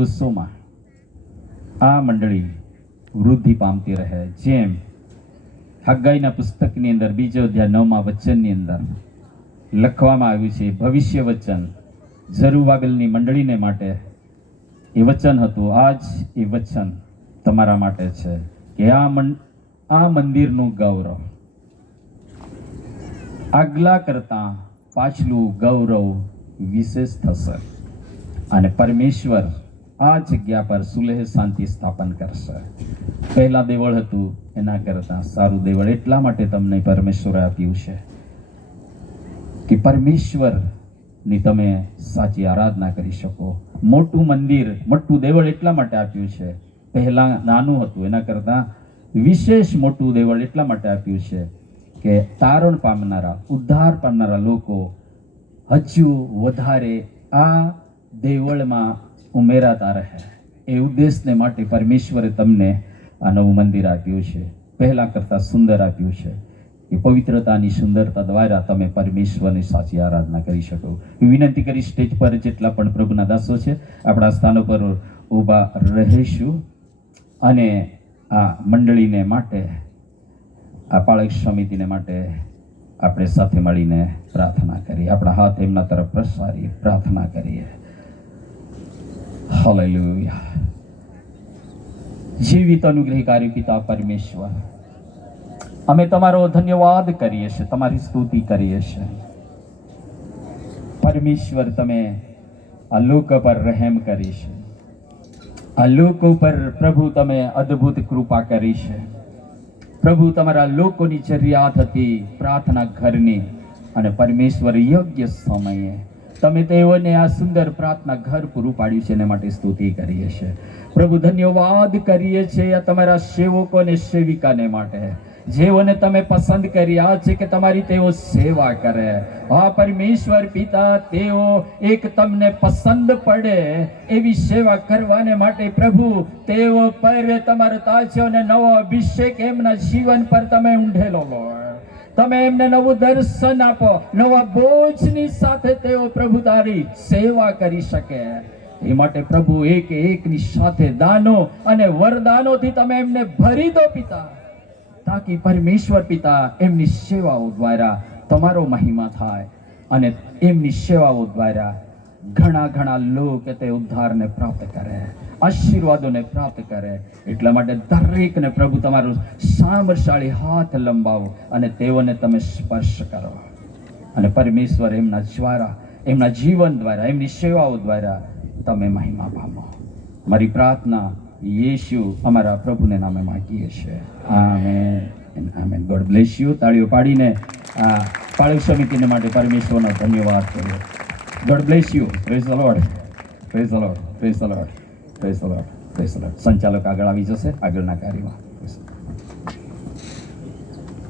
દિવસોમાં આ મંડળી વૃદ્ધિ પામતી રહે. જેમ હગ્ગાઈના પુસ્તકની અંદર 2 અધ્યાય 9મા વચનની અંદર લખવામાં આવ્યું છે, ભવિષ્ય વચન ઝરુબાબેલની મંડળીને માટે એ વચન હતું. આજ એ વચન તમારા માટે છે કે આ મંદિરનું ગૌરવ આગલા કરતા પાછલું ગૌરવ વિશેષ થશે અને પરમેશ્વર આ જગ્યા પર સુલેહ શાંતિ સ્થાપન કરશે. પહેલા દેવળ હતું એના કરતા સારું દેવળ એટલા માટે તમને પરમેશ્વરે આપ્યું છે કે પરમેશ્વરની તમે સાચી આરાધના કરી શકો. મોટું મંદિર, મોટું દેવળ એટલા માટે આપ્યું છે. પહેલા નાનું હતું એના કરતા વિશેષ મોટું દેવળ એટલા માટે આપ્યું છે કે તારણ પામનારા, ઉદ્ધાર પામનારા લોકો હજુ વધારે આ દેવળમાં ઉમેરાતા રહે. એ ઉદ્દેશને માટે પરમેશ્વરે તમને આ નવું મંદિર આપ્યું છે. પહેલા કરતાં સુંદર આપ્યું છે. એ પવિત્રતાની સુંદરતા દ્વારા તમે પરમેશ્વરની સાચી આરાધના કરી શકો. વિનંતી કરી સ્ટેજ પર જેટલા પણ પ્રભુના દાસો છે આપણા સ્થાનો પર ઊભા રહીશું અને આ મંડળીને માટે, આ પાળક સમિતિને માટે આપણે સાથે મળીને પ્રાર્થના કરીએ. આપણા હાથ એમના તરફ પ્રસારીએ, પ્રાર્થના કરીએ. હાલેલુયા. જીવિત અનુગ્રહકારી પિતા પરમેશ્વર, અમે તમારો ધન્યવાદ કરીએ છીએ, તમારી સ્તુતિ કરીએ છીએ. પરમેશ્વર, તમે આ લોકો પર રહેમ કરી છે. આ લોકો પર પ્રભુ તમે અદ્ભુત કૃપા કરી છે. પ્રભુ, તમારા લોકોની જરૂરિયાત હતી પ્રાર્થના ઘરની, અને પરમેશ્વર યોગ્ય સમયે તમે તેઓને આ સુંદર પ્રાર્થના ઘર પૂરું પાડ્યું છે. એના માટે સ્તુતિ કરીએ છીએ. પ્રભુ, ધન્યવાદ કરીએ છીએ આ તમારા સેવકો અને સેવિકાને માટે, જેઓને તમે પસંદ કર્યા છે કે તમારી તેઓ સેવા કરે. હા પરમેશ્વર પિતા, તેઓ એક તમને પસંદ પડે એવી સેવા કરવાને માટે પ્રભુ તેઓ પર તમારો તાજો અને નવો અભિષેક એમના જીવન પર તમે ઊંઢેલો લો. તમે એમને નવું દર્શન આપો. નવા બોજની સાથે તેઓ પ્રભુ તારી સેવા કરી શકે એ માટે પ્રભુ એકની સાથે દાનો અને વરદાનોથી તમે એમને ભરી દો પિતા, તાકી પરમેશ્વર પિતા એમની સેવાઓ દ્વારા તમારો મહિમા થાય અને એમની સેવાઓ દ્વારા ઘણા લોકો તે ઉદ્ધારને પ્રાપ્ત કરે, આશીર્વાદોને પ્રાપ્ત કરે. એટલા માટે દરેકને પ્રભુ તમારું સામર્થશાળી હાથ લંબાવો અને તેઓને તમે સ્પર્શ કરો અને પરમેશ્વર એમના દ્વારા, એમના જીવન દ્વારા, એમની સેવાઓ દ્વારા તમે મહિમા પામો. મારી પ્રાર્થના યેશુ અમારા પ્રભુને નામે માંગીએ છીએ. Amen, amen. God bless you. તાળીઓ પાડીને આ પાળક સમિતિને માટે પરમેશ્વરનો ધન્યવાદ કર્યો. God bless you. Praise the Lord, praise the Lord, praise the Lord, praise the Lord, praise the Lord. સંચાલક આગળ આવી જશે આગળના કાર્યમાં.